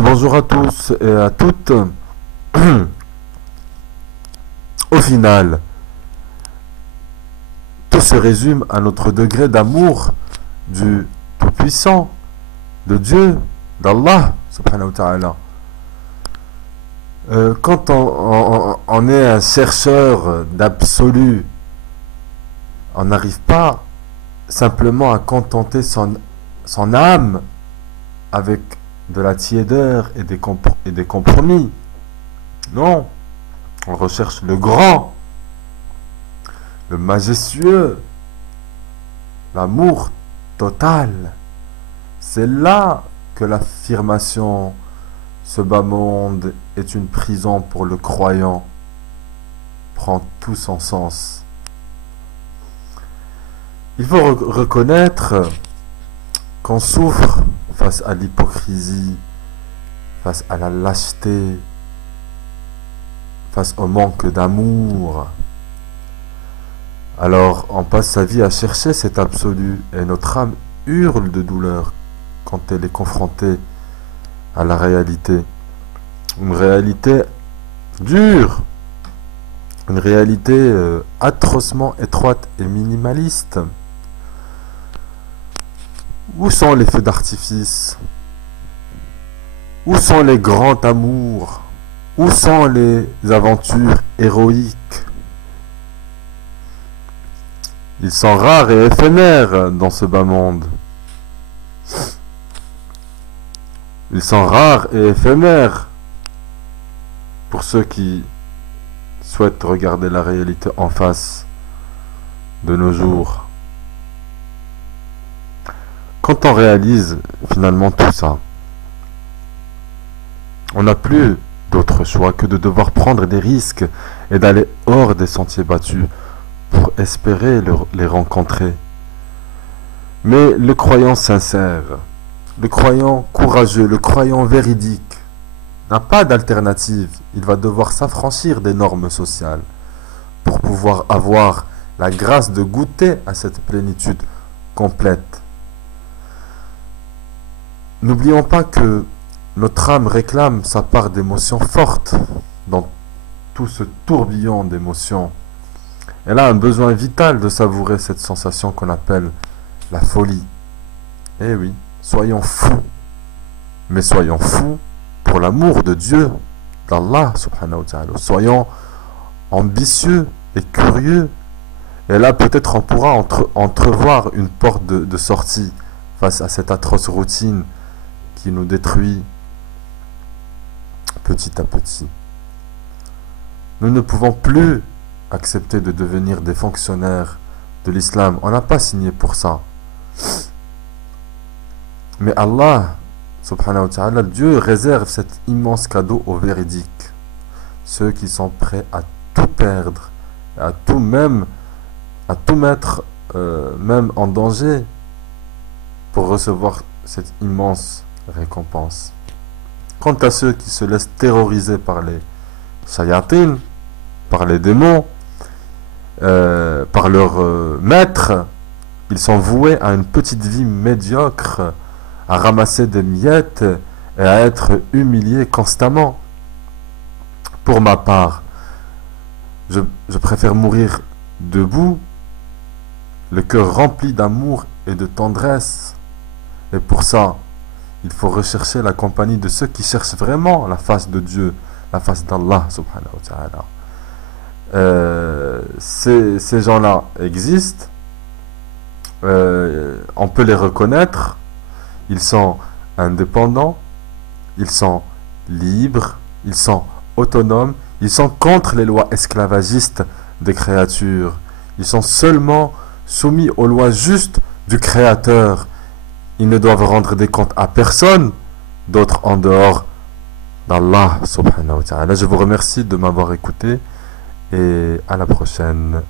Bonjour à tous et à toutes. Au final, tout se résume à notre degré d'amour du Tout-Puissant, de Dieu, d'Allah, subhanahu wa ta'ala. Quand on est un chercheur d'absolu, on n'arrive pas simplement à contenter son âme avec de la tiédeur et des compromis. Non, on recherche le grand, le majestueux, l'amour total. C'est là que l'affirmation ce bas monde est une prison pour le croyant prend tout son sens. Il faut reconnaître qu'on souffre face à l'hypocrisie, face à la lâcheté, face au manque d'amour. Alors on passe sa vie à chercher cet absolu et notre âme hurle de douleur quand elle est confrontée à la réalité. Une réalité dure, une réalité atrocement étroite et minimaliste. Où sont les feux d'artifice? Où sont les grands amours? Où sont les aventures héroïques? Ils sont rares et éphémères dans ce bas monde. Ils sont rares et éphémères pour ceux qui souhaitent regarder la réalité en face de nos jours. Quand on réalise finalement tout ça, on n'a plus d'autre choix que de devoir prendre des risques et d'aller hors des sentiers battus pour espérer les rencontrer. Mais le croyant sincère, le croyant courageux, le croyant véridique n'a pas d'alternative. Il va devoir s'affranchir des normes sociales pour pouvoir avoir la grâce de goûter à cette plénitude complète. N'oublions pas que notre âme réclame sa part d'émotions fortes dans tout ce tourbillon d'émotions. Elle a un besoin vital de savourer cette sensation qu'on appelle la folie. Eh oui, soyons fous. Mais soyons fous pour l'amour de Dieu, d'Allah subhanahu wa ta'ala. Soyons ambitieux et curieux. Et là, peut-être on pourra entrevoir une porte de sortie face à cette atroce routine qui nous détruit petit à petit. Nous ne pouvons plus accepter de devenir des fonctionnaires de l'islam. On n'a pas signé pour ça. Mais Allah, subhanahu wa ta'ala, Dieu réserve cet immense cadeau aux véridiques. Ceux qui sont prêts à tout perdre, à tout mettre même en danger pour recevoir cette immense récompense. Quant à ceux qui se laissent terroriser par les shayatin, par les démons, par leurs maîtres, ils sont voués à une petite vie médiocre, à ramasser des miettes et à être humiliés constamment. Pour ma part, je préfère mourir debout, le cœur rempli d'amour et de tendresse. Et pour ça, il faut rechercher la compagnie de ceux qui cherchent vraiment la face de Dieu, la face d'Allah subhanahu wa ta'ala. Ces gens-là existent, on peut les reconnaître, ils sont indépendants, ils sont libres, ils sont autonomes, ils sont contre les lois esclavagistes des créatures, ils sont seulement soumis aux lois justes du Créateur. Ils ne doivent rendre des comptes à personne d'autre en dehors d'Allah subhanahu wa ta'ala. Je vous remercie de m'avoir écouté et à la prochaine.